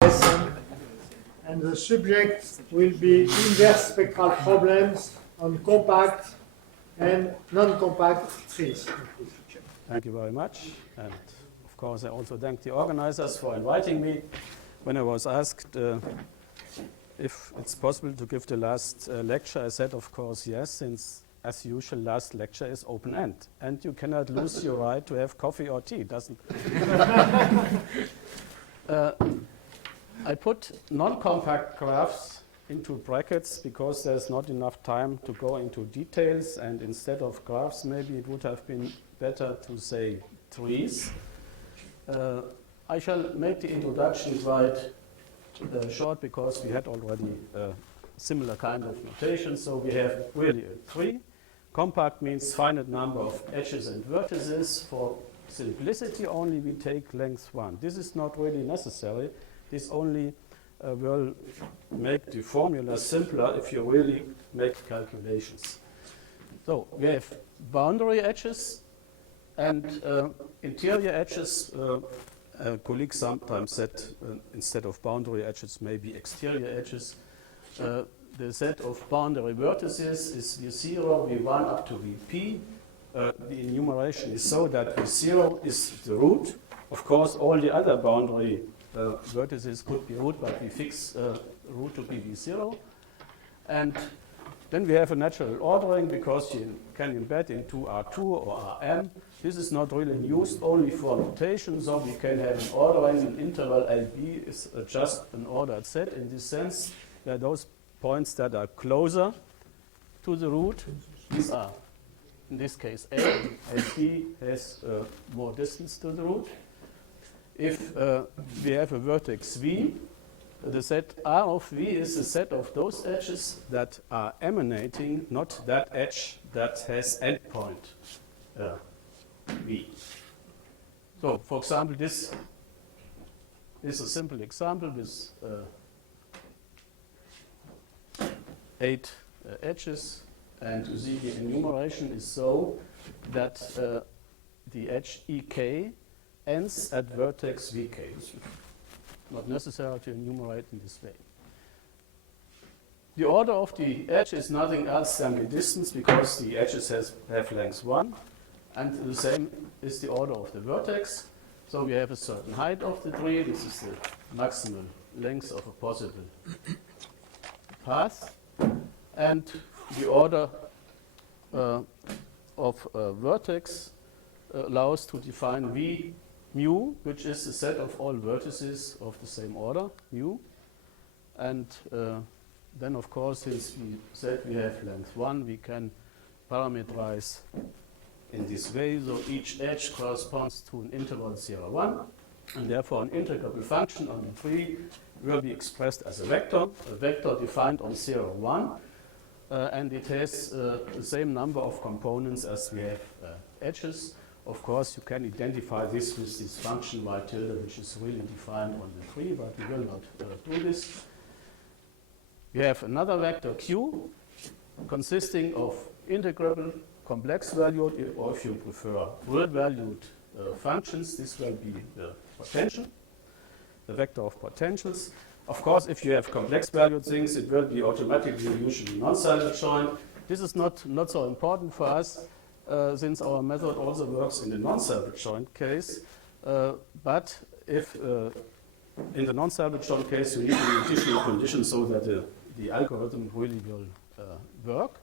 lesson, and the subject will be inverse spectral problems on compact and non-compact trees. Thank you very much. And of course, I also thank the organizers for inviting me. When I was asked if it's possible to give the last lecture, I said, of course, yes, since, as usual, last lecture is open-end. And you cannot lose your right to have coffee or tea, doesn't I put non-compact graphs into brackets because there's not enough time to go into details, and instead of graphs, maybe it would have been better to say trees. I shall make the introduction quite short because we had already a similar kind of notation. So we have really a tree. Compact means finite number of edges and vertices. For simplicity only, we take length 1. This is not really necessary. This only will make the formula simpler if you really make calculations. So we have boundary edges and interior edges. A colleague sometimes said instead of boundary edges, maybe exterior edges. The set of boundary vertices is V0, V1 up to Vp. The enumeration is so that V0 is the root. Of course, all the other boundary vertices could be root, but we fix root to be V0. And then we have a natural ordering because you can embed into R2 or Rm. This is not really used only for notation, so we can have an ordering. An interval LB is just an ordered set in this sense, where those points that are closer to the root, these are, in this case, A, and B has more distance to the root. If we have a vertex V, the set R of V is a set of those edges that are emanating, not that edge that has endpoint V. So, for example, this is a simple example with 8 edges, and you see the enumeration is so that the edge EK ends at vertex VK. It's not necessary to enumerate in this way. The order of the edge is nothing else than the distance because the edges have length 1, and the same is the order of the vertex. So we have a certain height of the tree. This is the maximal length of a possible path. And the order of a vertex allows to define V mu, which is the set of all vertices of the same order, mu. And then, of course, since we said we have length 1, we can parameterize in this way. So each edge corresponds to an interval 0, 1. And therefore, an integrable function on the tree will be expressed as a vector defined on 0, 1. And it has the same number of components as we have edges. Of course, you can identify this with this function y tilde, which is really defined on the tree, but we will not do this. We have another vector q consisting of integrable, complex valued, or if you prefer, real valued functions. This will be the potential, the vector of potentials. Of course, if you have complex valued things, it will be automatically usually non-salvage joint. This is not so important for us, since our method also works in the non-salvage joint case. But if in the non-salvage joint case, you need an additional condition so that the algorithm really will work.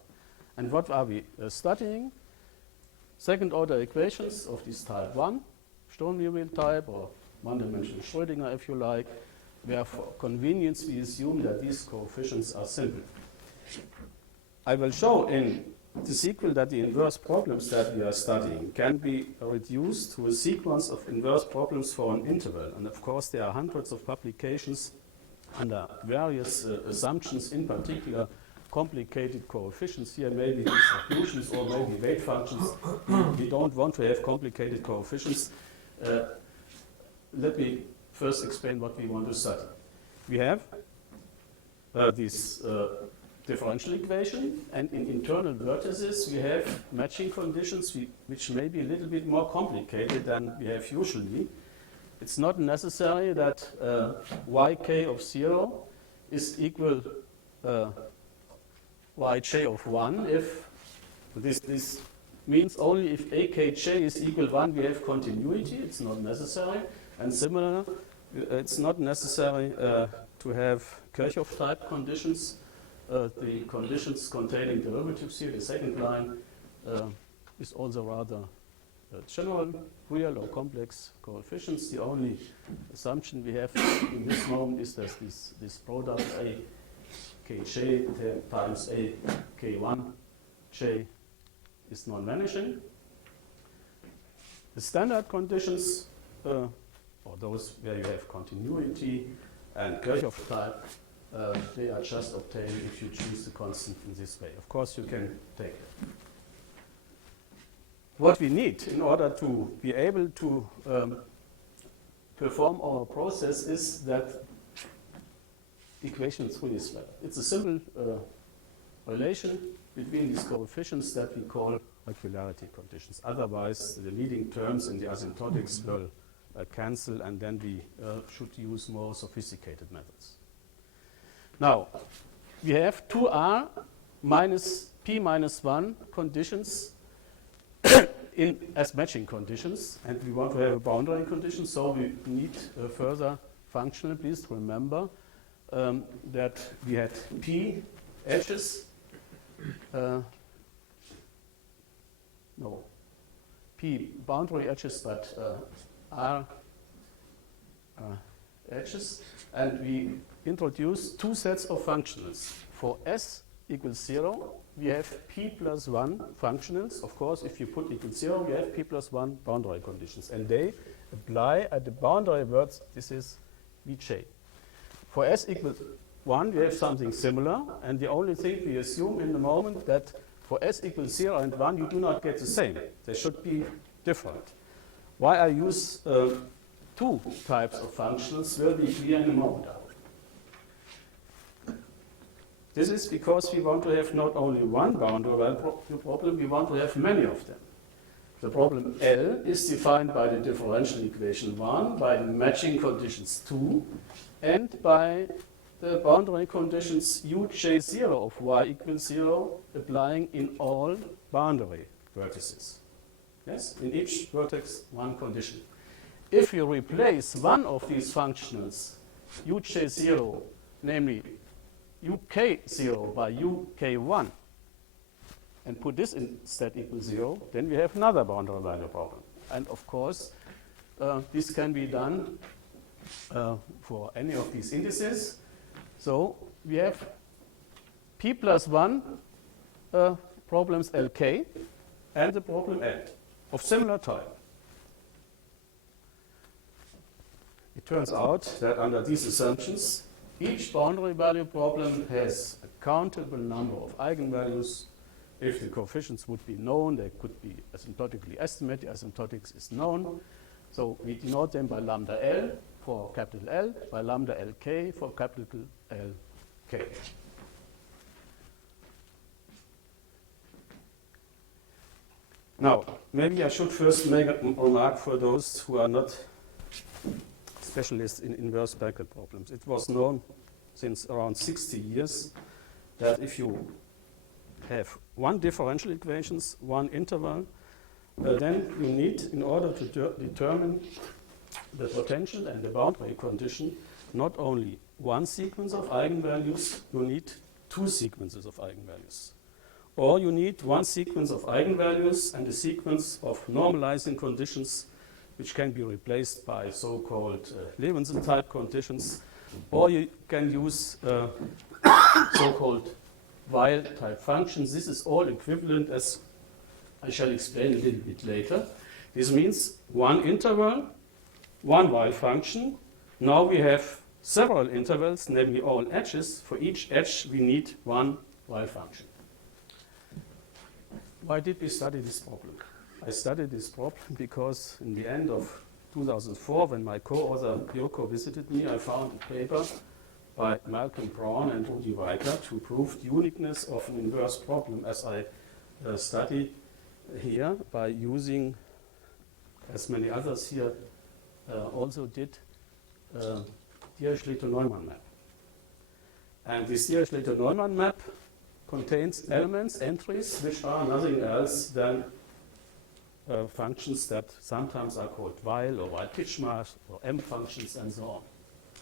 And what are we studying? Second order equations of this type 1, Sturm-Liouville type, or one-dimensional Schrödinger if you like, where for convenience we assume that these coefficients are simple. I will show in the sequel that the inverse problems that we are studying can be reduced to a sequence of inverse problems for an interval. And of course, there are hundreds of publications under various assumptions, in particular complicated coefficients here, maybe distributions or maybe weight functions. We don't want to have complicated coefficients. Let me first explain what we want to study. We have this differential equation, and in internal vertices we have matching conditions which may be a little bit more complicated than we have usually. it's not necessary that yk of 0 is equal yj of 1 if this means only if akj is equal 1 we have continuity. It's not necessary. And similar, it's not necessary to have Kirchhoff type conditions. The conditions containing derivatives here, the second line, is also rather general, real or complex coefficients. The only assumption we have in this moment is that this product a kj times a k1j is non-vanishing. The standard conditions, or those where you have continuity and Kirchhoff type, they are just obtained if you choose the constant in this way. Of course, you can take it. What we need in order to be able to perform our process is that equation is fully swept. It's a simple relation between these coefficients that we call regularity conditions. Otherwise, the leading terms in the asymptotics will cancel, and then we should use more sophisticated methods. Now, we have 2r minus p minus 1 conditions as matching conditions, and we want to have a boundary condition, so we need further functional. Please remember that we had p edges, p boundary edges, but r edges, and we introduce two sets of functionals. For s equals 0, we have p plus 1 functionals. Of course, if you put equals 0, you have p plus 1 boundary conditions, and they apply at the boundary words. This is vj. For s equals 1, we have something similar, and the only thing we assume in the moment that for s equals 0 and 1, you do not get the same. They should be different. Why I use two types of functions will be clear in a moment. This is because we want to have not only one boundary problem, we want to have many of them. The problem L is defined by the differential equation 1, by the matching conditions 2, and by the boundary conditions uj0 of y equals 0 applying in all boundary vertices. Yes, in each vertex one condition. If you replace one of these functionals, uj0, namely uk0 by uk1, and put this instead equals 0, then we have another boundary value problem. And of course, this can be done for any of these indices. So we have p plus 1 problems lk and the problem L of similar type. It turns out that under these assumptions, each boundary value problem has a countable number of eigenvalues. If the coefficients would be known, they could be asymptotically estimated. Asymptotics is known. So we denote them by lambda L for capital L, by lambda Lk for capital Lk. Now, maybe I should first make a remark for those who are not specialists in inverse bracket problems. It was known since around 60 years that if you have one differential equations, one interval, then you need, in order to determine the potential and the boundary condition, not only one sequence of eigenvalues, you need two sequences of eigenvalues. Or you need one sequence of eigenvalues and a sequence of normalizing conditions, which can be replaced by so-called Levinson type conditions, or you can use so-called while type functions. This is all equivalent, as I shall explain a little bit later. This means one interval, one while function. Now we have several intervals, namely all edges. For each edge, we need one while function. Why did we study this problem? I studied this problem because in the end of 2004, when my co-author Yoko visited me, I found a paper by Malcolm Braun and Rudi Weikert who proved the uniqueness of an inverse problem, as I studied here, by using, as many others here also did Dirichlet-Neumann map. And this Dirichlet-Neumann map contains elements, entries, which are nothing else than functions that sometimes are called while or while pitch marks or M functions and so on.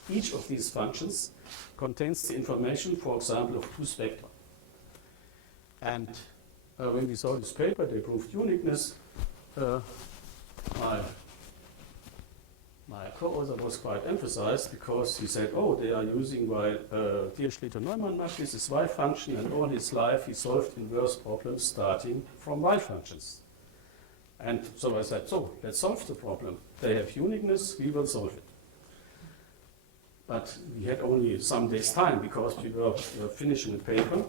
Each of these functions contains the information, for example, of two spectra. And when we saw this paper, they proved uniqueness. My co-author was quite emphasized because he said, oh, they are using Dirichlet-Neumann map, this is Y function, and all his life he solved inverse problems starting from Y functions. And so I said, so let's solve the problem. They have uniqueness, we will solve it. But we had only some days time because we were finishing the paper.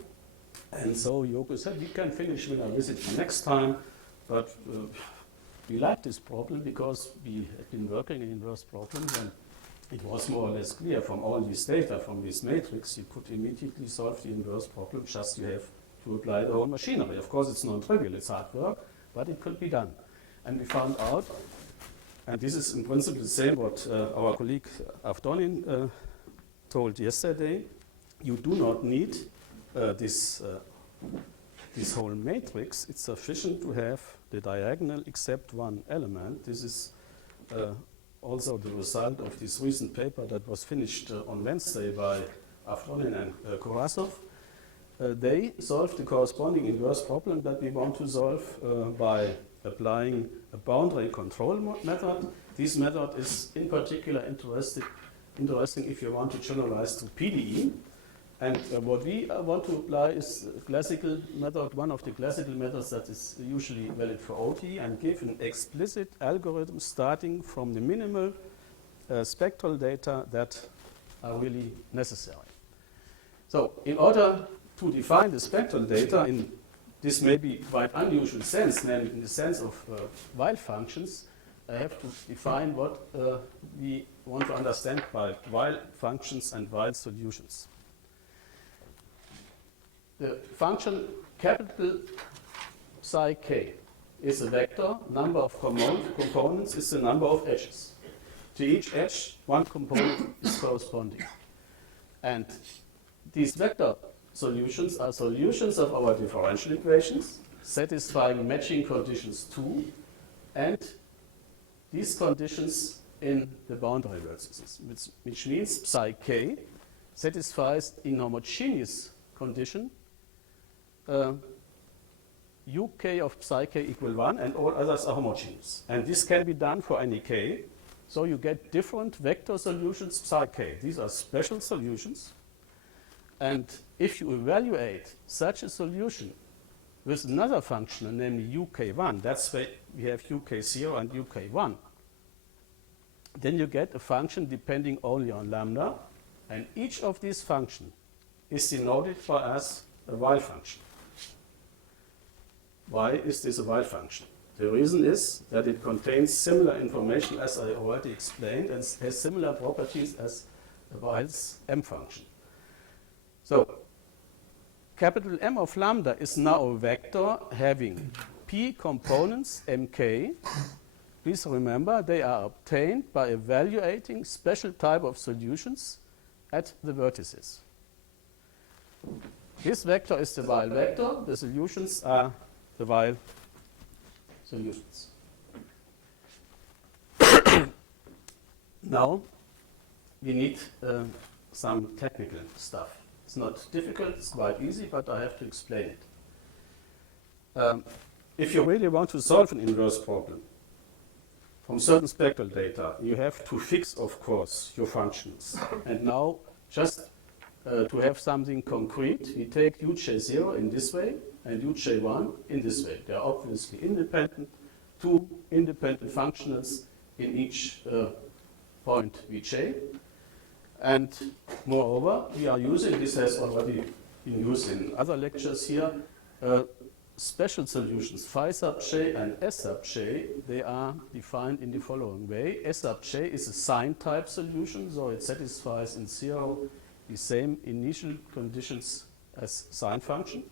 And so Yoko said, we can finish when I visit you next time, but we liked this problem because we had been working in inverse problems and it was more or less clear from all this data, from this matrix, you could immediately solve the inverse problem, just you have to apply the whole machinery. Of course, it's non-trivial, it's hard work, but it could be done. And we found out, and this is in principle the same what our colleague Avdonin told yesterday, you do not need this whole matrix. It's sufficient to have the diagonal except one element. This is also the result of this recent paper that was finished on Wednesday by Avdonin and Korasov. They solved the corresponding inverse problem that we want to solve by applying a boundary control method. This method is in particular interesting if you want to generalize to PDE. And what we want to apply is a classical method, one of the classical methods that is usually valid for OT, and give an explicit algorithm starting from the minimal spectral data that are really necessary. So in order to define the spectral data in this may be quite unusual sense, namely in the sense of while functions, I have to define what we want to understand by while functions and while solutions. The function capital psi k is a vector, number of components is the number of edges. To each edge, one component is corresponding. And these vector solutions are solutions of our differential equations, satisfying matching conditions 2, and these conditions in the boundary vertices, which means psi k satisfies in homogeneous condition uk of psi k equal 1 and all others are homogeneous. And this can be done for any k, so you get different vector solutions psi k. These are special solutions. And if you evaluate such a solution with another function, namely uk1, that's why we have uk0 and uk1, then you get a function depending only on lambda, and each of these functions is denoted by us a y function. Why is this a y function? The reason is that it contains similar information as I already explained and has similar properties as a y's m function. So capital M of lambda is now a vector having p components mk. Please remember they are obtained by evaluating special type of solutions at the vertices. This vector is the while vector, the solutions are the while solutions. Now we need some technical stuff. It's not difficult, it's quite easy, but I have to explain it. If you really want to solve an inverse problem from certain spectral data, you have to fix, of course, your functions. And now, just to have something concrete, we take uj0 in this way and uj1 in this way. They are obviously independent, two independent functionals in each point vj. And moreover, we are using, this has already been used in other lectures here, special solutions, phi sub j and s sub j. They are defined in the following way. S sub j is a sign type solution, so it satisfies in 0 the same initial conditions as sign function.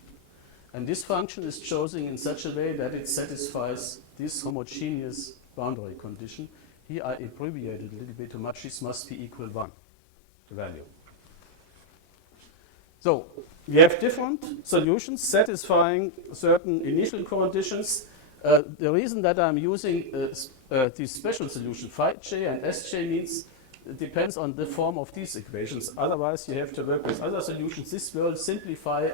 And this function is chosen in such a way that it satisfies this homogeneous boundary condition, here I abbreviated a little bit too much. This must be equal 1, the value. So we have different solutions satisfying certain initial conditions. The reason that I'm using this special solution, phi j and sj, means it depends on the form of these equations. Otherwise, you have to work with other solutions. This will simplify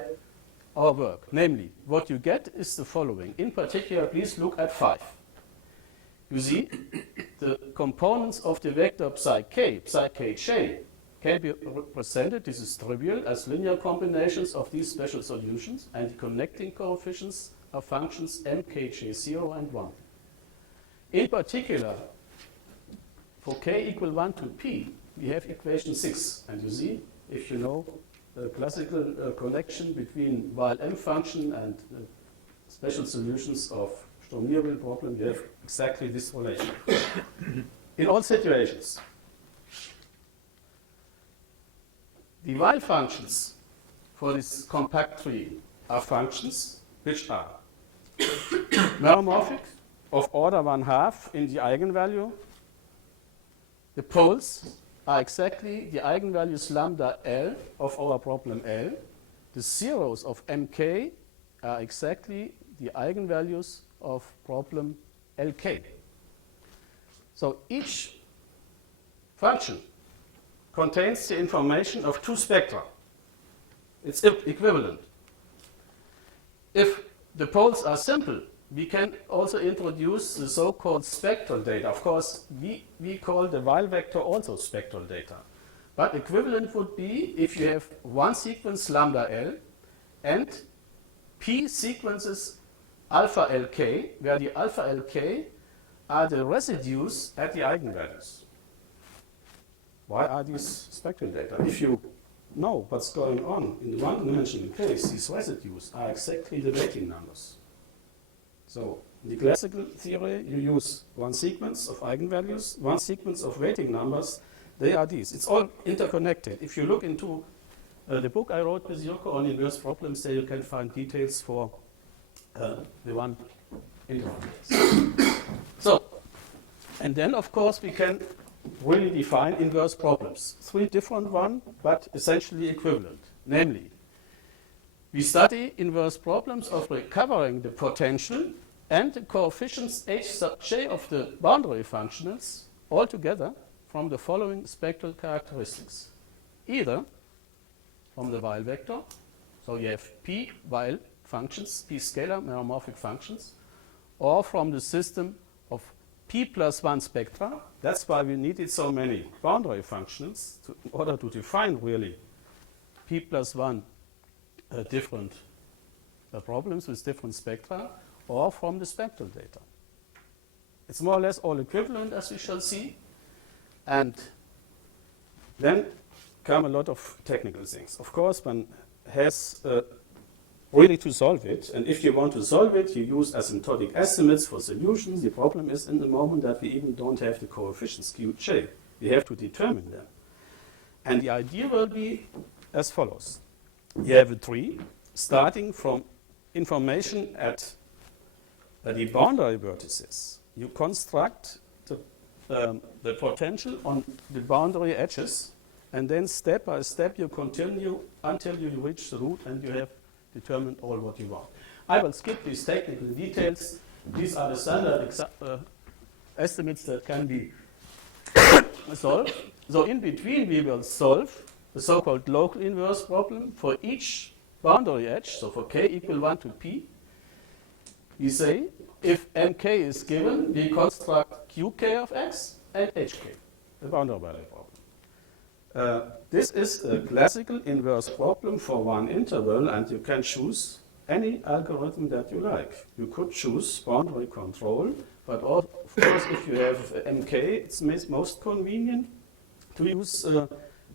our work. Namely, what you get is the following. In particular, please look at 5. You see, the components of the vector psi kj, can be represented, this is trivial, as linear combinations of these special solutions, and the connecting coefficients are functions mkj0 and 1. In particular, for k equal 1 to p, we have equation 6. And you see, if you know the classical connection between while m function and special solutions of Sturm-Liouville problem, you have exactly this relation. In all situations, the while functions for this compact tree are functions which are meromorphic of order 1/2 in the eigenvalue. The poles are exactly the eigenvalues lambda L of our problem L. The zeros of mk are exactly the eigenvalues of problem Lk. So each function contains the information of 2 spectra. It's equivalent. If the poles are simple, we can also introduce the so-called spectral data. Of course, we call the while vector also spectral data. But equivalent would be if you have one sequence lambda L and p sequences alpha Lk, where the alpha Lk are the residues at the eigenvalues. Why are these spectral data? If you know what's going on in the one-dimensional case, these residues are exactly the weighting numbers. So in the classical theory, you use one sequence of eigenvalues, one sequence of weighting numbers. They are these. It's all interconnected. If you look into the book I wrote with Joko on inverse problems, there you can find details for the one interval case. So, and then of course we can really define inverse problems. 3 different ones, but essentially equivalent. Namely, we study inverse problems of recovering the potential and the coefficients h sub j of the boundary functionals altogether from the following spectral characteristics. Either from the while vector, so you have p while functions, p scalar meromorphic functions, or from the system of p plus 1 spectra. That's why we needed so many boundary functions in order to define really p plus 1 different problems with different spectra, or from the spectral data. It's more or less all equivalent, as we shall see. And then come a lot of technical things. Of course, one has really to solve it. And if you want to solve it, you use asymptotic estimates for solutions. The problem is in the moment that we even don't have the coefficients qj. We have to determine them. And the idea will be as follows. You have a tree starting from information at the boundary vertices. You construct the potential on the boundary edges, and then step by step you continue until you reach the root and you have determined all what you want. I will skip these technical details. These are the standard estimates that can be solved. So in between we will solve the so-called local inverse problem for each boundary edge. So for k equal 1 to p, we say if mk is given, we construct qk of x and hk, the boundary value problem. This is a classical inverse problem for one interval, and you can choose any algorithm that you like. You could choose boundary control, but of course if you have mk, it's most convenient to use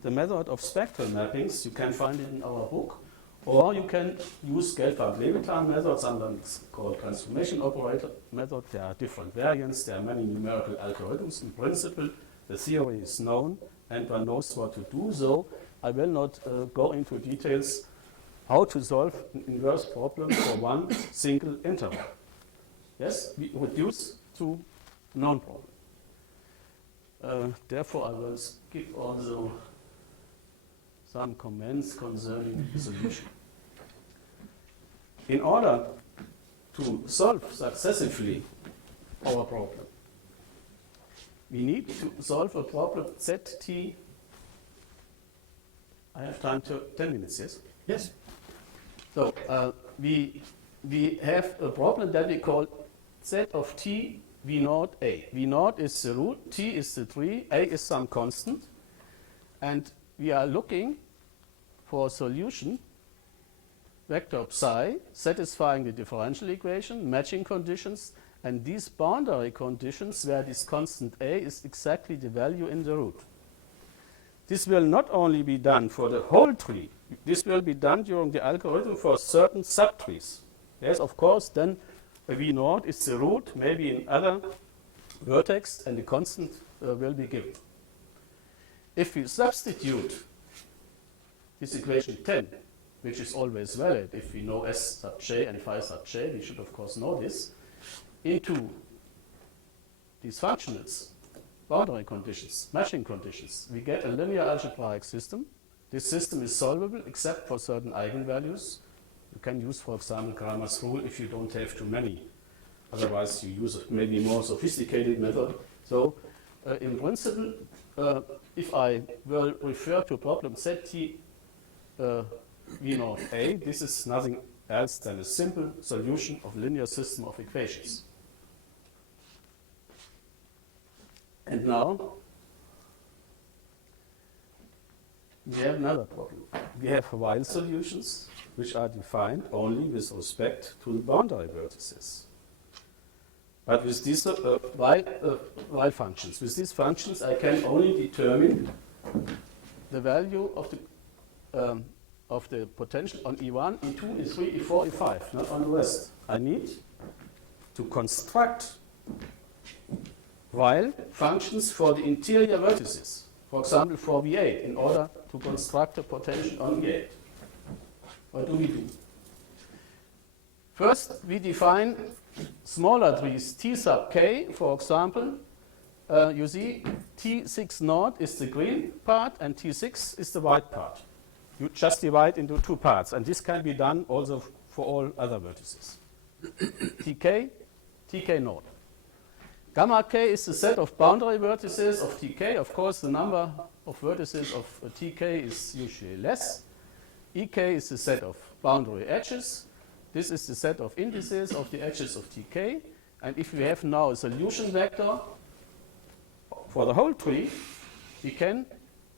the method of spectral mappings. You can find it in our book. Or you can use Gelfand-Levitan methods, sometimes called transformation operator method. There are different variants. There are many numerical algorithms. In principle, the theory is known and one knows what to do. So I will not go into details how to solve an inverse problem for one single interval. Yes, we reduce to non-problem. therefore I will skip also some comments concerning the solution. In order to solve successively our problem, we need to solve a problem ZT. I have time to 10 minutes, yes? Yes. So we have a problem that we call Z of t V naught A. V naught is the root, t is the tree, A is some constant, and we are looking for a solution vector psi satisfying the differential equation, matching conditions, and these boundary conditions where this constant A is exactly the value in the root. This will not only be done for the whole tree, this will be done during the algorithm for certain subtrees. Yes, of course, then a V naught is the root, maybe in other vertex, and the constant will be given. If we substitute this equation 10, which is always valid, if we know S sub j and phi sub j, we should of course know this, into these functionals, boundary conditions, matching conditions, we get a linear algebraic system. This system is solvable except for certain eigenvalues. You can use, for example, Cramer's rule if you don't have too many. Otherwise, you use a maybe more sophisticated method. So, in principle, if I will refer to problem ZT V naught A, this is nothing else than a simple solution of linear system of equations. And now, we have another problem. We have while solutions, which are defined only with respect to the boundary vertices. But with these while functions, with these functions, I can only determine the value of the potential on E1, E2, E3, E4, E5, not on the rest. I need to construct while functions for the interior vertices, for example, for V8, in order to construct a potential on V8. What do we do? First, we define smaller trees, T sub k, for example. You see, T6 naught is the green part and T6 is the white part. You just divide into two parts, and this can be done also for all other vertices. Tk naught. Gamma k is the set of boundary vertices of Tk. Of course, the number of vertices of Tk is usually less. Ek is the set of boundary edges. This is the set of indices of the edges of Tk. And if we have now a solution vector for the whole tree, we can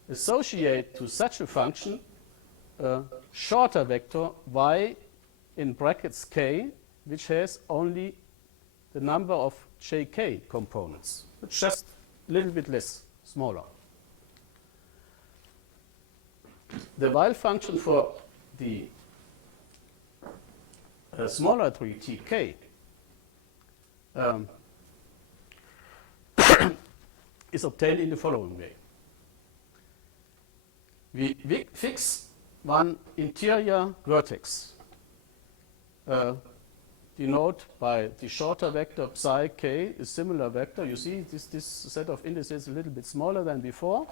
associate to such a function a shorter vector y in brackets k, which has only the number of jk components. It's just a little bit less, smaller. The while function for the smaller tree Tk is obtained in the following way. We fix one interior vertex, denote by the shorter vector psi k, a similar vector. You see, this set of indices is a little bit smaller than before.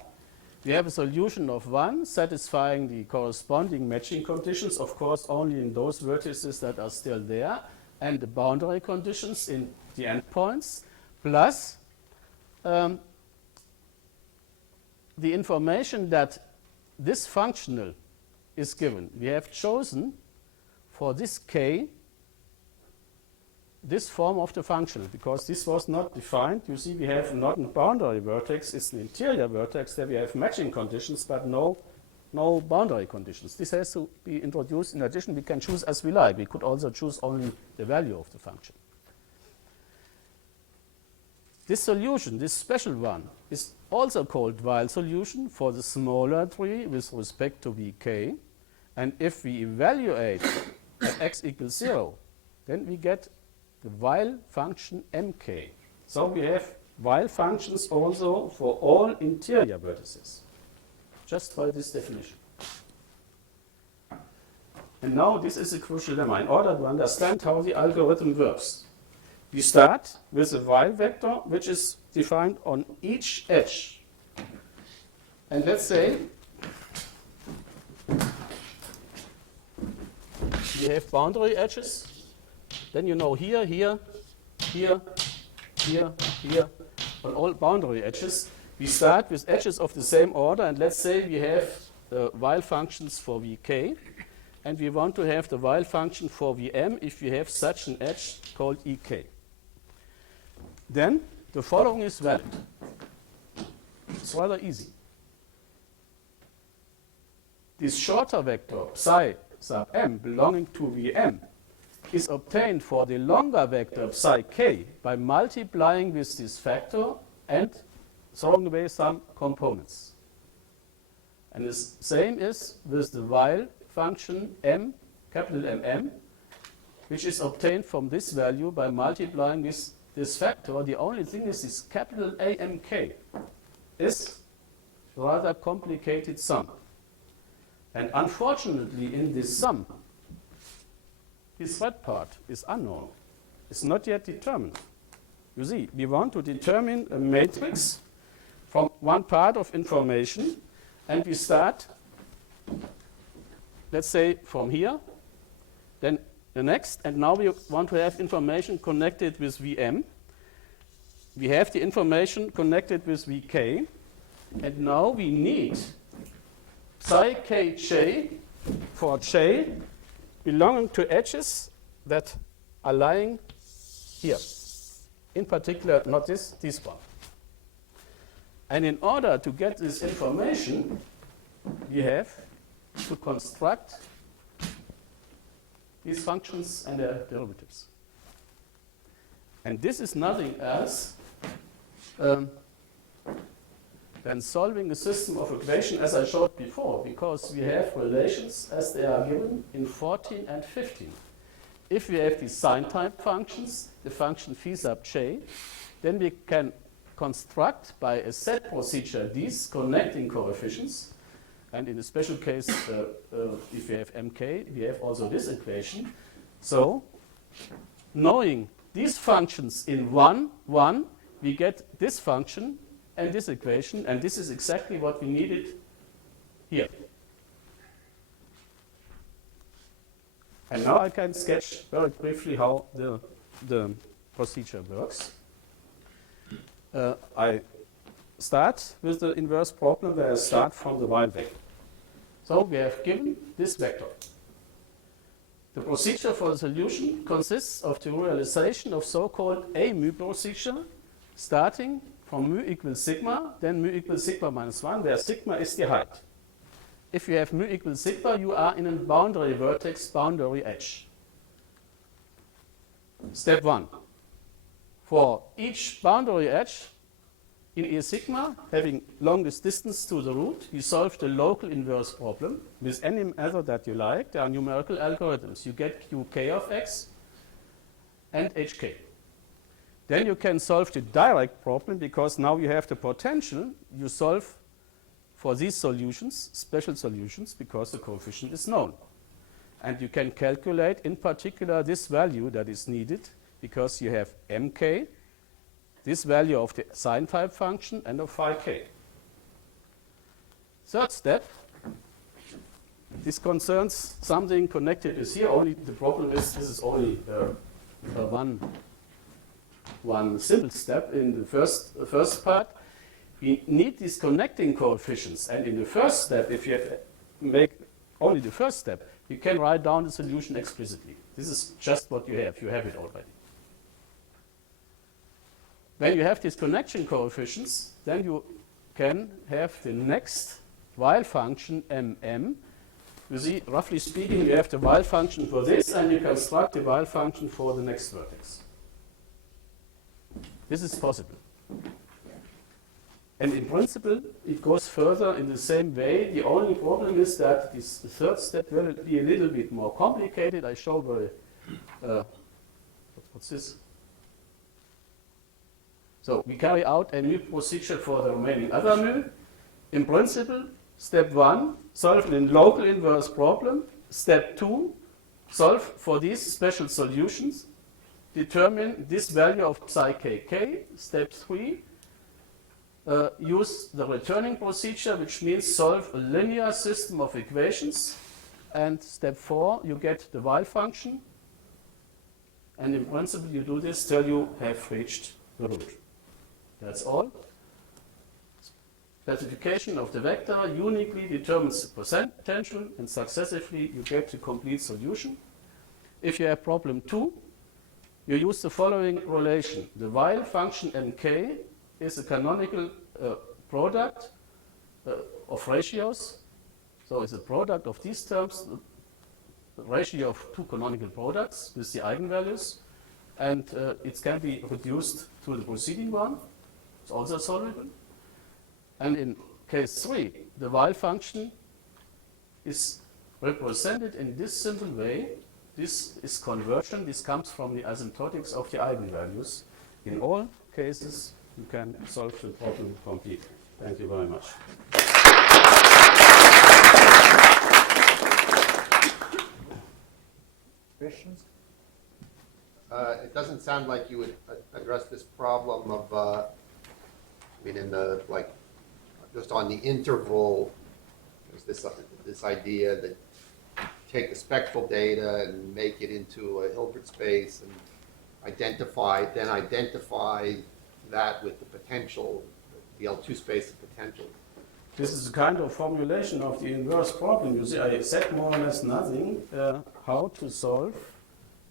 We have a solution of 1 satisfying the corresponding matching conditions, of course, only in those vertices that are still there, and the boundary conditions in the endpoints, plus the information that this functional is given. We have chosen for this k this form of the functional, because this was not defined. You see, we have not a boundary vertex, it's an interior vertex. There we have matching conditions, but no boundary conditions. This has to be introduced. In addition, we can choose as we like. We could also choose only the value of the function. This solution, this special one, is also called while solution for the smaller tree with respect to Vk. And if we evaluate at x equals 0, then we get the while function mk. So we have while functions also for all interior vertices, just by this definition. And now this is a crucial lemma. In order to understand how the algorithm works, we start with a y vector which is defined on each edge. And let's say we have boundary edges. Then you know here, here, here, here, here, on all boundary edges. We start with edges of the same order, and let's say we have the while functions for vk, and we want to have the while function for vm if we have such an edge called ek. Then the following is valid. It's rather easy. This shorter vector psi sub m belonging to vm is obtained for the longer vector psi k by multiplying with this factor and throwing away some components. And the same is with the while function m, capital MM, which is obtained from this value by multiplying with this factor. The only thing is this capital AMK is rather complicated sum. And unfortunately in this sum, this red part is unknown. It's not yet determined. You see, we want to determine a matrix from one part of information, and we start, let's say, from here, then the next, and now we want to have information connected with Vm. We have the information connected with Vk, and now we need psi kj for j belonging to edges that are lying here. In particular, not this one. And in order to get this information, we have to construct these functions and their derivatives. And this is nothing else than solving a system of equation as I showed before, because we have relations as they are given in 14 and 15. If we have these sine type functions, the function phi sub j, then we can construct by a set procedure these connecting coefficients. And in a special case, if we have mk, we have also this equation. So, knowing these functions in 1, 1, we get this function and this equation, and this is exactly what we needed here. And now I can sketch very briefly how the procedure works. I start with the inverse problem where I start from the y vector. So we have given this vector. The procedure for the solution consists of the realization of so-called a mu procedure, starting from mu equals sigma, then mu equals sigma minus 1, where sigma is the height. If you have mu equals sigma, you are in a boundary vertex, boundary edge. Step 1. For each boundary edge in E sigma, having longest distance to the root, you solve the local inverse problem with any method that you like. There are numerical algorithms. You get qk of x and hk. Then you can solve the direct problem, because now you have the potential. You solve for these solutions, special solutions, because the coefficient is known. And you can calculate, in particular, this value that is needed, because you have mk, this value of the sine type function, and of phi k. Third step, this concerns something connected with here, only the problem is this is only one simple step in the first part. We need these connecting coefficients, and in the first step, if you make only the first step, you can write down the solution explicitly. This is just what you have it already. When you have these connection coefficients, then you can have the next while function mm. You see, roughly speaking, you have the while function for this, and you construct the while function for the next vertex. This is possible. And in principle, it goes further in the same way. The only problem is that the third step will be a little bit more complicated. I show what's this? So we carry out a mu procedure for the remaining other mu. In principle, step 1, solve a local inverse problem. Step 2, solve for these special solutions. determine this value of psi kk. Step 3, use the returning procedure, which means solve a linear system of equations. And step 4, you get the y function. And in principle, you do this till you have reached the root. That's all. Specification of the vector uniquely determines the potential, and successively you get the complete solution. If you have problem 2, you use the following relation. The while function nk is a canonical product of ratios. So it's a product of these terms, the ratio of two canonical products with the eigenvalues. And it can be reduced to the preceding one. It's also solvable. And in case 3, the while function is represented in this simple way. This is conversion. This comes from the asymptotics of the eigenvalues. In all cases, you can solve the problem completely. Thank you very much. Questions? It doesn't sound like you would address this problem of, I mean, in the, like, just on the interval, there's this idea that you take the spectral data and make it into a Hilbert space and identify that with the potential, the L2 space of potential. This is a kind of formulation of the inverse problem. You see, I said more or less nothing how to solve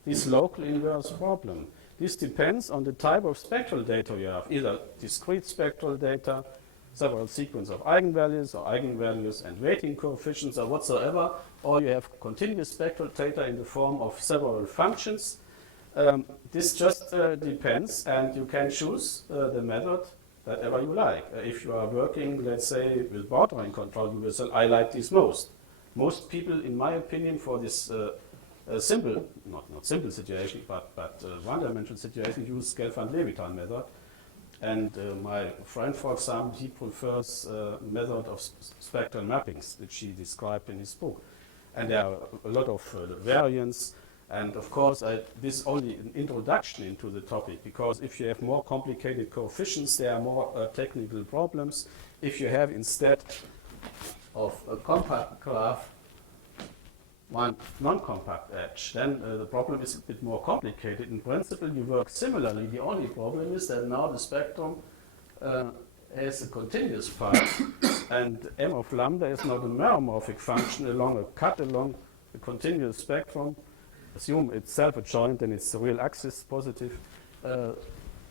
this local inverse problem. This depends on the type of spectral data you have, either discrete spectral data, several sequence of eigenvalues and weighting coefficients or whatsoever, or you have continuous spectral data in the form of several functions. This just depends, and you can choose the method that ever you like. If you are working, let's say, with bordering control, you will say, I like this most. Most people, in my opinion, for this simple, not simple situation, but one-dimensional situation, use Gelfand-Levitan method. And my friend, for example, he prefers method of spectral mappings, which he described in his book. And there are a lot of variants. And of course, this is only an introduction into the topic, because if you have more complicated coefficients, there are more technical problems. If you have, instead of a compact graph, one non-compact edge, then the problem is a bit more complicated. In principle, you work similarly. The only problem is that now the spectrum has a continuous part, and m of lambda is not a meromorphic function along a cut along the continuous spectrum. Assume it's self-adjoint and it's the real axis positive.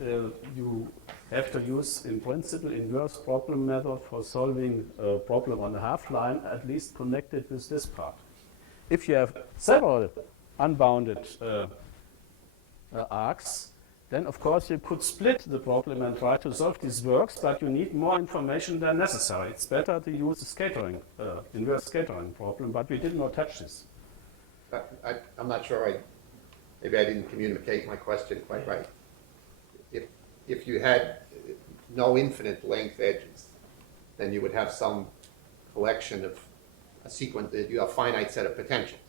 You have to use, in principle, inverse problem method for solving a problem on the half line, at least connected with this part. If you have several unbounded arcs, then of course you could split the problem and try to solve these works, but you need more information than necessary. It's better to use a scattering, inverse scattering problem, but we did not touch this. I'm not sure, maybe I didn't communicate my question quite right. If you had no infinite length edges, then you would have some collection of a sequence that you have a finite set of potentials.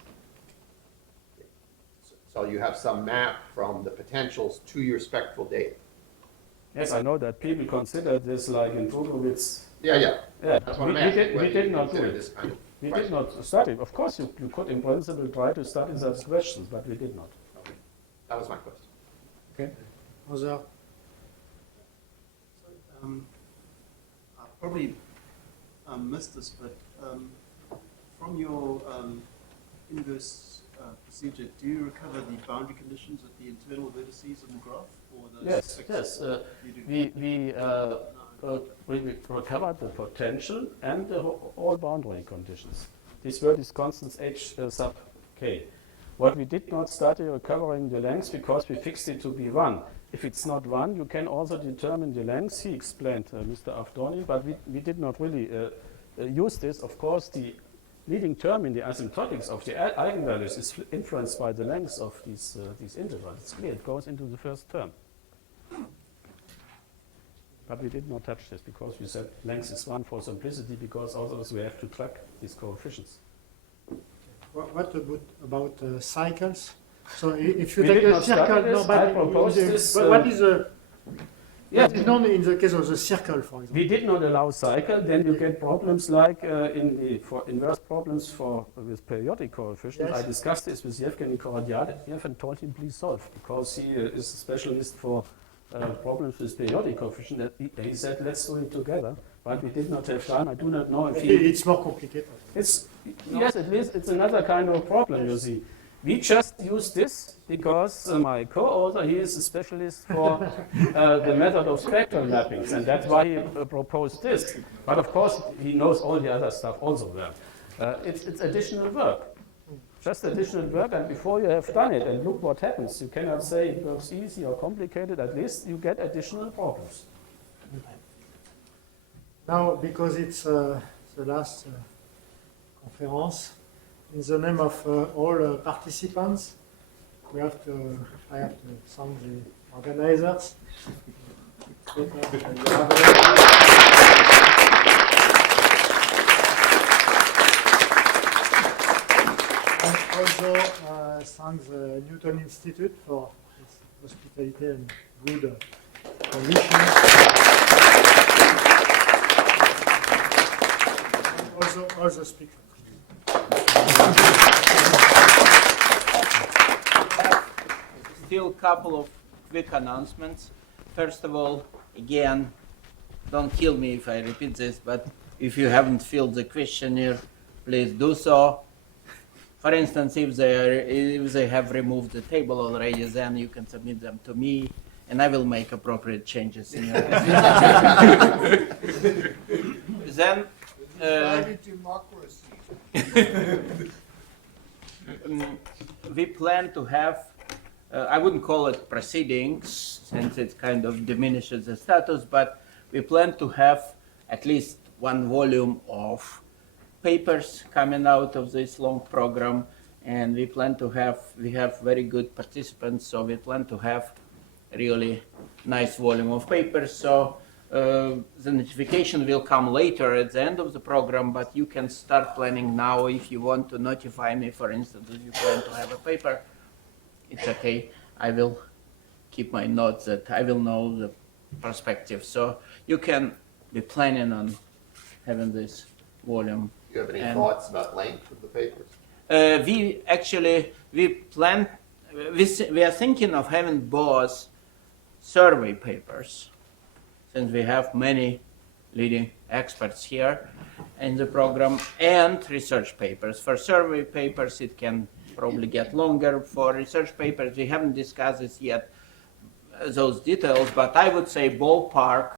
So you have some map from the potentials to your spectral data. Yes, I know that people consider this like in Turovitz. Yeah. That's what I'm asking. we did not do Consider it. this kind of We question. did not study. Of course, you could in principle try to study such questions, but we did not. Okay. That was my question. Okay. Other? I probably missed this, but from your inverse procedure, do you recover the boundary conditions at the internal vertices of the graph? Or the Yes. We recovered the potential and all boundary conditions. These were these constants h sub k. What we did not study recovering the length because we fixed it to be 1. If it's not 1, you can also determine the length. He explained, Mr. Avdoni, but we did not really use this. Of course, the leading term in the asymptotics of the eigenvalues is influenced by the length of these intervals. It's clear, it goes into the first term. But we did not touch this because we said length is 1 for simplicity, because otherwise we have to track these coefficients. What about cycles? So if you We take did a not study circle, this. no, I but proposed this, but what is the Yeah, what is known in the case of the circle, for example? we did not allow cycle, then you get problems like for inverse problems with periodic coefficient. Yes. I discussed this with Yevgeny Korodyadev and told him please solve, because he is a specialist for problems with periodic coefficient. He said let's do it together, but we did not have time. I do not know if he... It's more complicated. Yes, at least it's another kind of problem, you see. We just use this because my co-author, he is a specialist for the method of spectral mappings, and that's why he proposed this. But of course, he knows all the other stuff also well. It's additional work, just additional work, and before you have done it, and look what happens. You cannot say it works easy or complicated, at least you get additional problems. Now, because it's the last conference, in the name of all participants, I have to thank the organizers. And also thank the Newton Institute for its hospitality and good conditions. And also all the speakers. Still a couple of quick announcements. First of all, again, don't kill me if I repeat this, but if you haven't filled the questionnaire, please do so. For instance, if they have removed the table already, then you can submit them to me, and I will make appropriate changes in your Then, we plan to have, I wouldn't call it proceedings, since it kind of diminishes the status, but we plan to have at least one volume of papers coming out of this long program, and we have very good participants, so we plan to have really nice volume of papers. So the notification will come later at the end of the program, but you can start planning now if you want to notify me, for instance, if you plan to have a paper. It's okay. I will keep my notes that I will know the perspective. So you can be planning on having this volume. Do you have any And- thoughts about length of the papers? We are thinking of having both survey papers, since we have many leading experts here in the program, and research papers. For survey papers, it can probably get longer. For research papers, we haven't discussed this yet, those details, but I would say ballpark